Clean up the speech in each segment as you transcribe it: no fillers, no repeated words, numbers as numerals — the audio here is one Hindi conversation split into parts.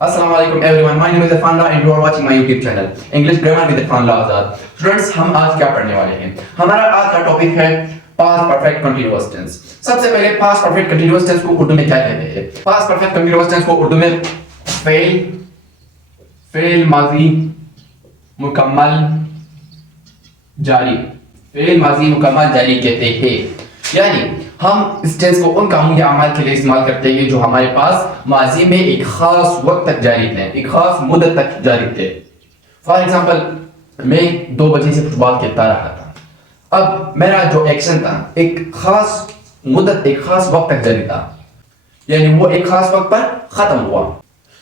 Assalamu alaikum everyone. My name is Irfan and you are watching my YouTube channel English Grammar with Irfan Azad. Students, हम आज क्या पढ़ने वाले हैं? हमारा आज का टॉपिक है past perfect continuous tense. सबसे पहले past perfect continuous tense को उर्दू में क्या कहते हैं? Past perfect continuous tense को उर्दू में फेल माजी मुकम्मल जारी फेल माजी मुकम्मल जारी कहते हैं। यानी हम इस टेंस को उन कामों या अमाल के लिए इस्तेमाल करते हैं जो हमारे पास माजी में एक खास वक्त तक जारी थे, एक खास मुद्दत तक जारी थे। फॉर एग्जांपल, मैं 2 बजे से फुटबॉल खेलता रहा था। अब मेरा जो एक्शन था एक खास मुद्दत, एक खास वक्त तक जारी था, यानी वो एक खास वक्त पर खत्म हुआ।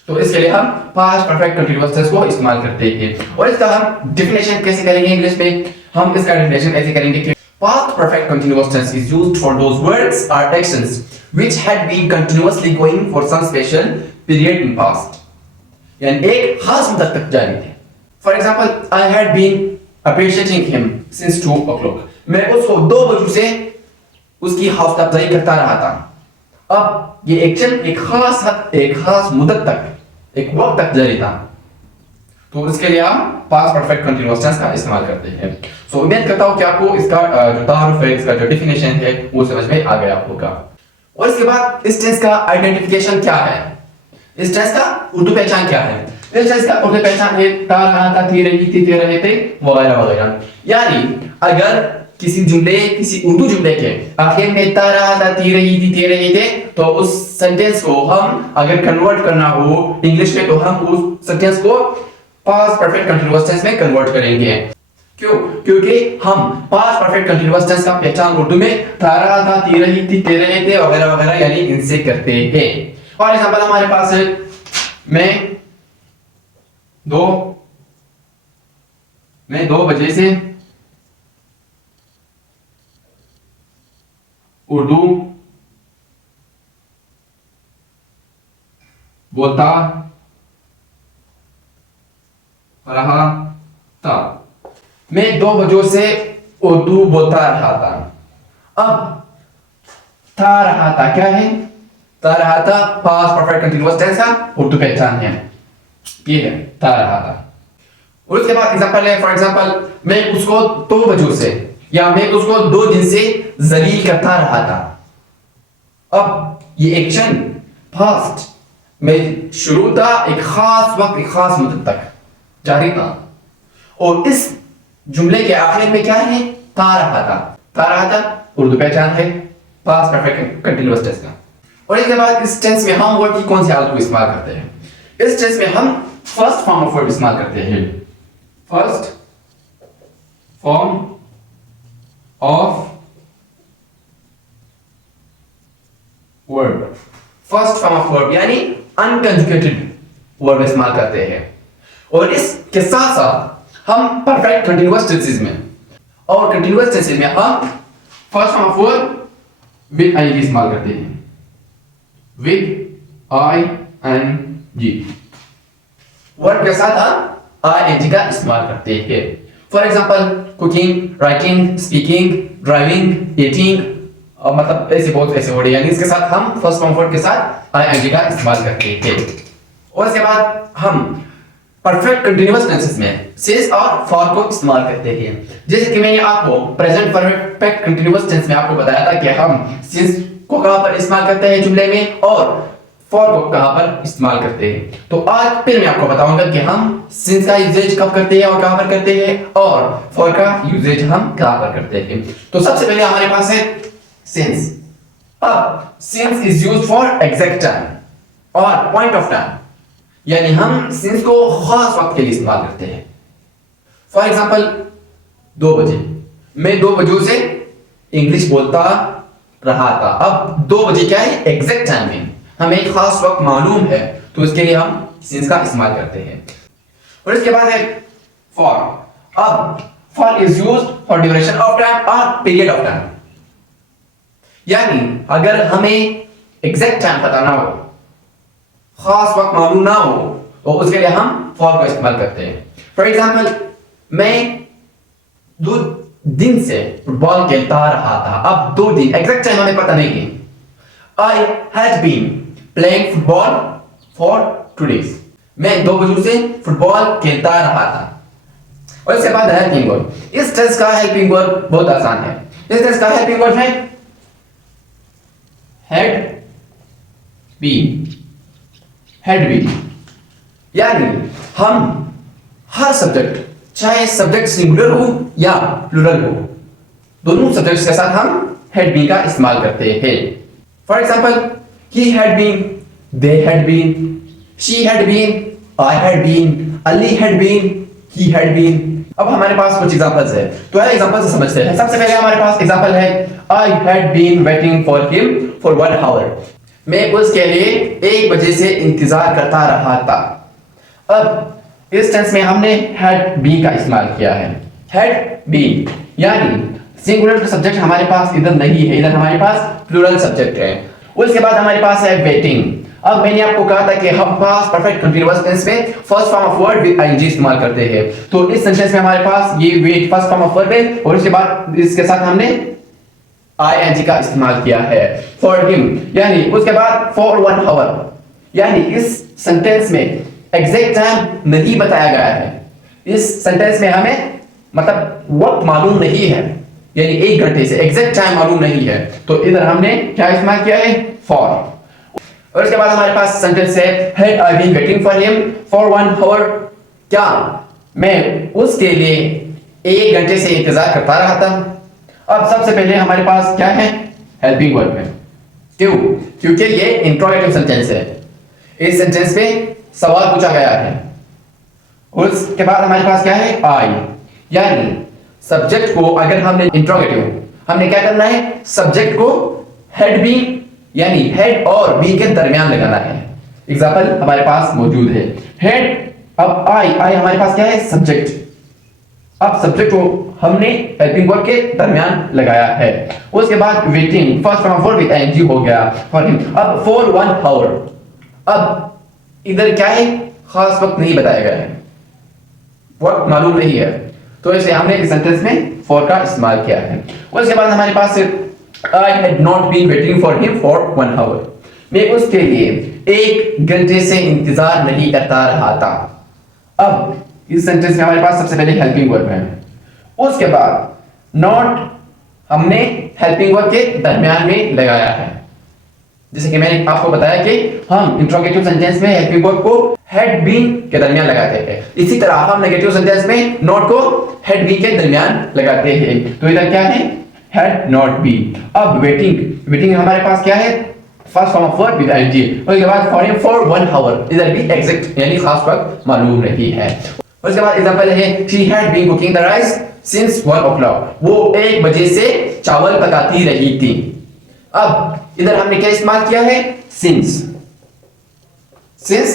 तो इसके लिए हम पास्ट परफेक्ट कंटीन्यूअस टेंस को इस्तेमाल करते हैं। और इसका हम डिफिनेशन कैसे करेंगे इंग्लिश में? हम इसका डिफिनेशन ऐसे करेंगे कि past perfect continuous tense is used for those words or actions which had been continuously going for some special period in past. यानी एक खास मुद्दत तक जारी थे। For example, I had been appreciating him since 2 o'clock. मैं उसको 2 बजे से उसकी हौसला अफजाई करता रहा था। अब ये एक्शन एक खास मुद्दत तक, एक वक्त तक जारी था। तो इसके लिए हम पास्ट परफेक्ट कंटीन्यूअस टेंस का इस्तेमाल करते हैं। सो उम्मीद करता हूं कि आपको इसका जो तारुफ है, इसका जो डिफिनेशन है वो समझ में आ गया होगा। और इसके बाद इस टेंस का आइडेंटिफिकेशन क्या है, इस टेंस का उर्दू पहचान क्या है? इस टेंस का उर्दू पहचान है ता रहा था, थी रही थी, थे रहे थे, वगैरह वगैरह। यानी अगर किसी उर्दू जुमले के आखिर में ता रहा था, थी रही थी, थे रहे थे, तो उस सेंटेंस को हम अगर कन्वर्ट करना हो इंग्लिश में तो हम उस सेंटेंस को पास्ट परफेक्ट कंटीन्यूअस टेंस में कन्वर्ट करेंगे। क्यों? क्योंकि हम पास्ट परफेक्ट कंटीन्यूअस टेंस का पहचान उर्दू में था रहा था, थी रही थी, थे रहे थे, वगैरह वगैरह यानी इनसे करते हैं। फॉर एग्जांपल, हमारे पास है मैं 2 बजे से उर्दू बोलता रहा था। मैं 2 बजों से उर्दू बोलता रहा था। अब था रहा था क्या है? था रहा था पास्ट परफेक्ट कंटीन्यूअस टेंस का उर्दू पहचान है, ये है था रहा था। और उसके बाद एग्जांपल है, फॉर एग्जांपल, मैं उसको 2 बजों से या मैं उसको 2 दिन से जलील करता रहा था। अब ये एक्शन पास्ट में शुरू था, एक खास वक्त, एक खास मुद्दत तक जारी था। और इस जुमले के आखिर में क्या है? था रहा था। था रहा था उर्दू पहचान है पास्ट परफेक्ट कंटीन्यूअस टेंस का। और इसके बाद इस टेंस में हम वर्ड की कौन सी हालत को इस्तेमाल करते हैं? इस टेंस में हम फर्स्ट फॉर्म ऑफ वर्ड इस्तेमाल करते हैं। First form of word, first form of word यानी अनकंजुगेटेड वर्ड इस्तेमाल करते हैं। और इसके साथ साथ हम परफेक्ट कंटीन्यूअस टेंसेस में और कंटीन्यूअस टेंसेस में हम first form of word with ING इस्तेमाल करते हैं। विद आईएनजी वर्ड के साथ हम आईएनजी का इस्तेमाल करते हैं। For example, cooking, writing, speaking, driving, eating, और मतलब ऐसे बहुत ऐसे वर्ड, यानी इसके साथ हम फर्स्ट फॉर्म वर्ड के साथ आईएनजी का इस्तेमाल करते हैं। और इसके बाद हम परफेक्ट कंटीन्यूअस टेंसेस में सिंस और फॉर को इस्तेमाल करते हैं। जैसे कि मैंने आपको प्रेजेंट परफेक्ट कंटीन्यूअस टेंस में आपको बताया था कि हम सिंस को कहां पर इस्तेमाल करते हैं जुमले में और फॉर को कहां पर इस्तेमाल करते हैं। तो आज फिर मैं आपको बताऊंगा कि हम सिंस का यूजेज कब करते हैं और कहां पर करते हैं, और फॉर का यूजेज हम कहां पर करते हैं। तो सबसे पहले हमारे पास है सिंस। अब since is used for exact time और पॉइंट ऑफ टाइम, यानी हम सिंस को खास वक्त के लिए इस्तेमाल करते हैं। फॉर एग्जांपल, 2 बजे, मैं 2 बजों से इंग्लिश बोलता रहा था। अब 2 बजे क्या है? एग्जैक्ट टाइम है, हमें एक खास वक्त मालूम है, तो इसके लिए हम सिंस का इस्तेमाल करते हैं। और इसके बाद है फॉर। अब for is used for duration of time और पीरियड ऑफ टाइम, यानी अगर हमें एग्जैक्ट टाइम पता ना हो, खास वक्त मालूम ना हो, तो उसके लिए हम फॉर का इस्तेमाल करते हैं। फॉर एग्जांपल, मैं 2 दिन से फुटबॉल खेलता रहा था। अब 2 दिन एग्जैक्ट टाइम हमें पता नहीं है। I had been playing football for 2 days. मैं 2 बजे से फुटबॉल खेलता रहा था। और इसके बाद हेल्पिंग वर्ब। इस टेंस का हेल्पिंग वर्ब बहुत आसान है। इस टेंस का हेल्पिंग वर्ब है हैड बीन। हैड बीन यानी हम हर सब्जेक्ट, चाहे सब्जेक्ट सिंगुलर हो या प्लूरल हो, दोनों सब्जेक्ट्स के साथ हम हैड बीन का इस्तेमाल करते हैं। For example, he had been, they had been, she had been, I had been, Ali had been, he had been. अब हमारे पास कुछ एग्जांपल्स है, तो है एग्जांपल से समझते हैं। सबसे पहले हमारे पास एग्जांपल है I had been waiting for him for 1 hour. मैं उसके लिए 1 बजे से इंतजार करता रहा था। अब इस टेंस में हमने हैड बीन का इस्तेमाल किया है। हैड बीन यानी सिंगुलर सब्जेक्ट हमारे पास इधर नहीं है, इधर हमारे पास प्लूरल सब्जेक्ट है। उसके बाद हमारे पास है वेटिंग। अब मैंने आपको कहा था कि हम पास्ट परफेक्ट कंटीन्यूअस टेंस में first form of word with ING इस्तेमाल करते हैं। तो इस सेंटेंस में हमारे पास ये wait first form of word है और इसके बाद इसके साथ हमने आईएनजी का इस्तेमाल किया है। फॉर हिम यानी उसके बाद फॉर 1 आवर यानी इस सेंटेंस में एग्जैक्ट टाइम नहीं बताया गया है। इस सेंटेंस में हमें मतलब वक्त मालूम नहीं है, यानी 1 घंटे से एग्जैक्ट टाइम मालूम नहीं है, तो इधर हमने क्या इस्तेमाल किया है? फॉर। और इसके बाद हमारे पास सेंटेंस है had I been waiting for him for 1 hour. क्या मैं उसके लिए 1 घंटे से इंतजार करता रहा था? अब सबसे पहले हमारे पास क्या है? हेल्पिंग वर्ब है। क्यों? क्योंकि ये इंट्रोगेटिव सेंटेंस है। इस सेंटेंस में सवाल पूछा गया है। उसके बाद हमारे पास क्या है? आई यानी सब्जेक्ट को अगर हमने इंट्रोगेटिव, हमने क्या करना है? सब्जेक्ट को हेड बीन यानी हेड और बी के दरमियान लगाना है। एग्जांपल हमारे पास मौजूद है हेड। अब आई हमारे पास क्या है? सब्जेक्ट। अब सब्जेक्ट को हमने हेल्पिंग वर्ब के दरमियान लगाया है। उसके बाद waiting first form of verb with ING हो गया फॉर हिम। अब फॉर 1 आवर। अब इधर क्या है? खास वक्त नहीं बताया गया है, वक्त मालूम नहीं है, तो इसलिए हमने इस सेंटेंस में फॉर का इस्तेमाल किया है। उसके बाद हमारे पास I had not been waiting for him for 1 hour। मैं उसके लिए 1 घंटे से इंतजार नहीं करता रहा था। अब इस सेंटेंस में हमारे पास सबसे पहले हेल्पिंग वर्ब है। उसके बाद नॉट हमने हेल्पिंग वर्ब के दरमियान में लगाया है। जैसे कि मैंने आपको बताया कि हम इंट्रोगेटिव सेंटेंस में हेल्पिंग वर्ब को हैड बीन के दरमियान लगाते हैं, इसी तरह हम नेगेटिव सेंटेंस में नॉट को हैड बीन के दरमियान लगाते हैं। तो इधर क्या है? Had not been. अब वेटिंग हमारे पास क्या है? First form of verb with ING. उसके बाद फॉर हिम फॉर 1 आवर, इधर भी एग्जैक्ट यानी खास वक्त मालूम नहीं है। उसके बाद एग्जांपल है she had been cooking the rice since 1 o'clock। वो 1 बजे से चावल पकाती रही थी। अब इधर हमने क्या इस्तेमाल किया है? सिंस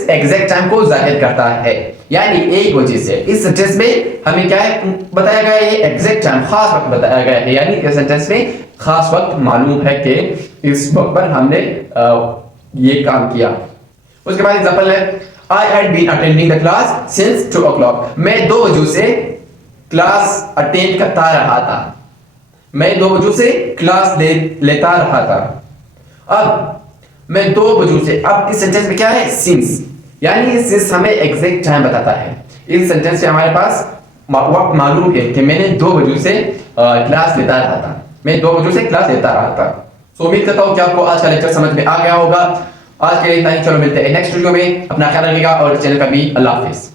एग्जैक्ट टाइम को जाहिर करता है, यानी 1 बजे से। इस सेंटेंस में हमें क्या है बताया गया है? एग्जैक्ट टाइम, खास वक्त बताया गया है, यानी इस सेंटेंस में खास वक्त मालूम है कि इस वक्त पर हमने ये काम किया। उसके बाद एग्जांपल है I had been attending the class since 2 o'clock। मैं 2 बजे से क्लास अटेंड करता रहा था। मैं 2 बजे से क्लास लेता रहा था। अब मैं 2 बजे से, अब इस सेंटेंस में क्या है? सिंस, यानी सिंस हमें एग्जैक्ट टाइम बताता है। इस सेंटेंस में हमारे पास वक्त मालूम है कि मैंने 2 बजे से क्लास लेता रहा था। मैं 2 बजे से क्लास लेता रहा था। तो उम्मीद करता हूं कि आपको आज का लेक्चर समझ में आ गया होगा। आज के लिए इतना ही, चलो मिलते हैं नेक्स्ट वीडियो में। अपना ख्याल रखिएगा और चैनल का भी। अल्लाह हाफिज।